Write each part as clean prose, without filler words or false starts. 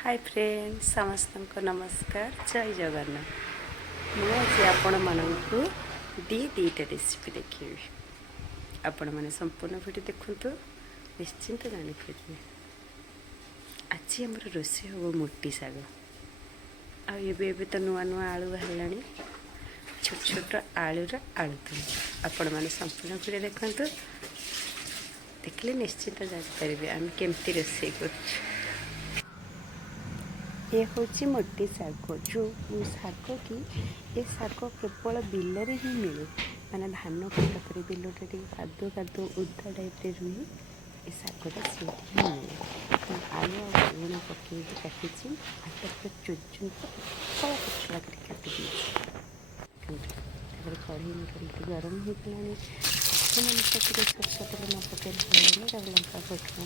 Hi friends समस्त को नमस्कार जय जगन्नाथ मुझे आपण मानू दीटा रेसिपी देखी आपण मैंने संपूर्ण भिडियो देखु निश्चिंत जानीपर आज आम रोषे हम मोटी शाग आबे तो नुआ नुआ आलू बाहर छोट छोट आलूर आलुदम आपण मैंने संपूर्ण भिडियो देखु देखिले निश्चिंत जानीपर आम केमती रोषे कर ये हूँ मोटी शाग जो शाग कि ये शाग केवल बिलरे ही मिले माने धान कटाक बिलटा कादुआ कादुआ उदा टाइप रुहे ये शागटा से मिले आलू आलुण पकई काटी आटा पूरा चुन चुन पतला पतला कर काटी कढ़ी मोटर गरम हो गलानी मैंने पकड़े सरसा तेल न पकड़ लंका फटना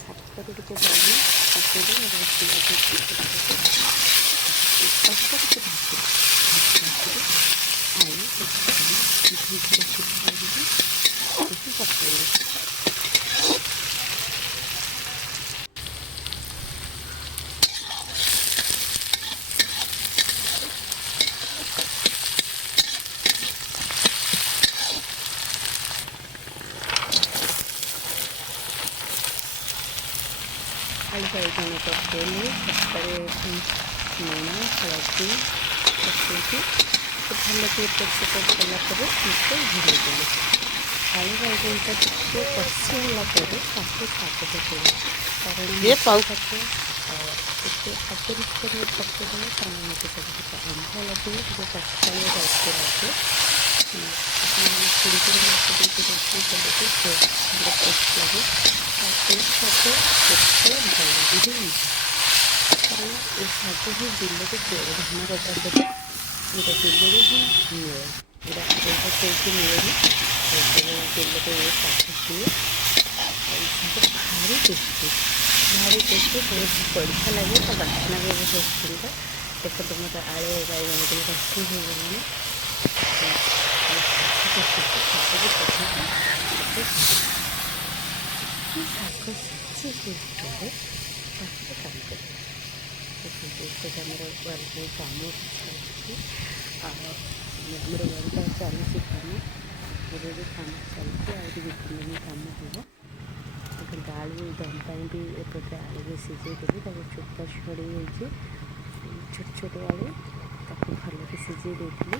शाग टे बड़ी पकड़ी आलू बैगन पकड़े सप्ताहे लुण हलदी पकईकि भल से एपट सेपट कलापर मत घोड़े आलू बैगनटा टे कषिगला शाग पकड़ कारण एते अपरिष्कार पकड़े कारण मत सब आंभ लगे जो कषाय टाइप लगे रोषे कले टेस्ट लगे भल भी कारण ये शाग ही बिल के धान कटा देते ये बिल ही मिले यहाँ कौटी मिले बिल के शाग हुए भारी टेस्टी बहुत बढ़िया लगे तो बास्ना भी बहुत सुंदर देखो मत आलू बैगन टे कषि हो गलानी शाग सीझे काम कर कम आमर वर्ल्ड चलती कम एवं भी कम चलती आज भी तीन कम हम आलू दम भी एपटे आलू भी सीझे देली चोपा छड़ी होती छोट छोट आलू ताकू भल से सीझे देती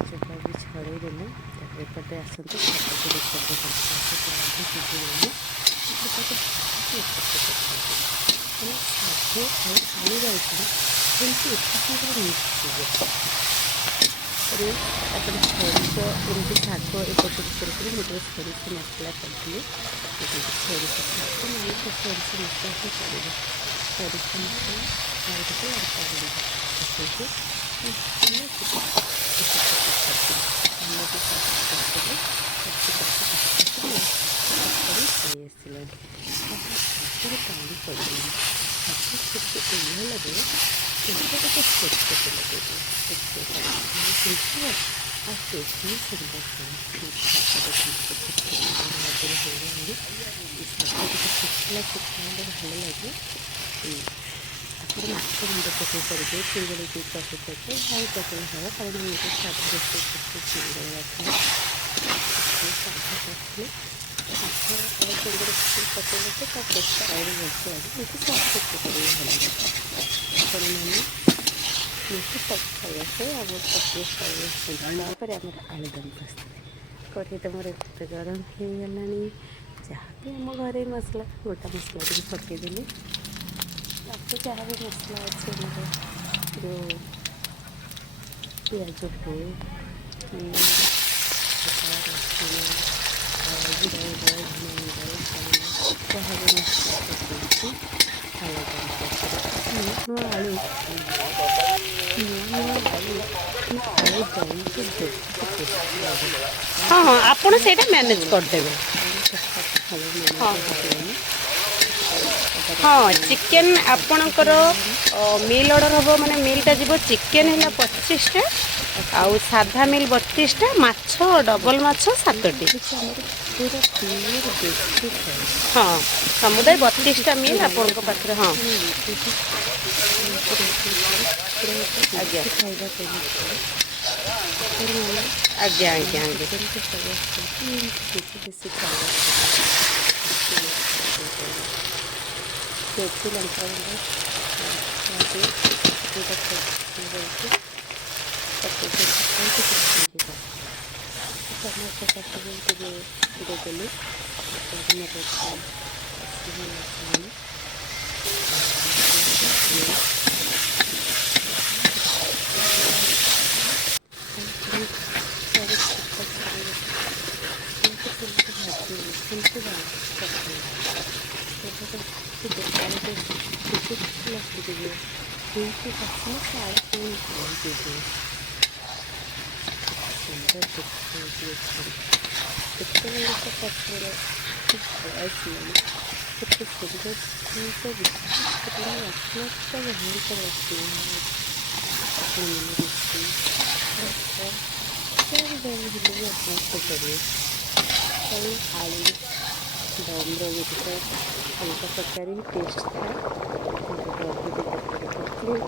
चोपा भी छड़े देले एपटे आसतु शाग देखते सीझे शाग आलू बैगन जमी मिक्स तापर सोरिष एमती शाग एपट कर मुझे सोरिष मसला करती सोरिष शाग मैंने सोरिष मसला ही पड़े सोरिष मसला पानी पड़े लगे सुखला भल लगे माछ मुंड पकई करेंगे चिंगड़ी की पकई करके भाई पकड़ हम कारण मुझे साधा रोषे चिंगड़ी रखा साधा रखिए माछ चिंगड़ी पकड़े टेस्ट आगे भल लगे मुझे सब करेंगे भल मैंने मुझे सब खाइए अब पकड़े खाइए आम आलुदम प्रस्तुत कढ़ी तो मोर एत गरम हो गलानी जहाँ भी आम घर मसला गोटा मसला टी पकईदेली आपको जहाँ भी मसला अच्छे जो पिज हो जहाँ भी मसला पकई नुआ आलू हाँ हाँ आप मैनेज करदेवे हाँ चिकेन आपणकर मिल ऑर्डर हम माने मिलटा जीव चिकेन है 25टा ଆଉ ସାଧା ମିଲ୍ 32ଟା, ମାଛ ଡବଲ ମାଛ 7ଟି। ପୁରା ପିଓର ଦେଶୀ ଥାଏ। ହଁ ସମୁଦାୟ 32ଟା ମିଲ୍ ଆପଣଙ୍କ ପାଖରେ। ହଁ ଆଜ୍ଞା ଖାଇବା କରୁଛି ଆଜ୍ଞା ଆଜ୍ଞା ଆଜ୍ଞା ଚିକେନକୁ ସଜେଷ୍ଟ କରୁଛି ଏମିତି ଦେଶୀ ଦେଶୀ ଖାଇବା ଦେଶୀ ଲଙ୍କା ଗୁଣ୍ଡ ହଳଦୀ ଏଇଟା ଦେଇକି ପକାଇଦେଲି ଆଉ ଟିକେ ସିଝିବ। ଟମାଟୋ କାଟିକି ଟିକେ ଦେଇଦେଲି। ଟମାଟୋ କଷି ହେଇ ଆସିଲାଣି। ସିଆଡ଼େ ଛୋଟ ଛୁରୀରେ ଏମିତି ତେଲରେ ଭାଜିବି ସେମିତି ଚଟଣି ତେଲରେ ଟିକେ ଆଳୁଟେ ସିଝିଲା ସିଝିଯିବ ହେଇକି ଆସିଲେ ସେ ଆଳୁ ପୁଣି ହେଇଯିବ। ସୁନ୍ଦର ଦେଖାଯାଉଛି ଏଥର। କେତେବେଳେ ତ ପାଖରେ ଆସିଲାଣି କେତେ ସୁନ୍ଦର ଜିନିଷ ବିଶ୍ୱାସ କରିବେନି ବାସ୍ନା ତ ଭୟଙ୍କର ବାସ୍ନା ଆପଣମାନେ ରୋଷେଇ ଯାହା ହେଲେ ବି ଆପଣ ଖାଇପାରିବେ। କାରଣ ଆଳୁ ଦମ୍ର ଗୁଡ଼ିକ ଅଲଗା ପ୍ରକାର ହିଁ ଟେଷ୍ଟ ଥାଏ। କିନ୍ତୁ ଦହି ଟିକେ ପଡ଼ିଲେ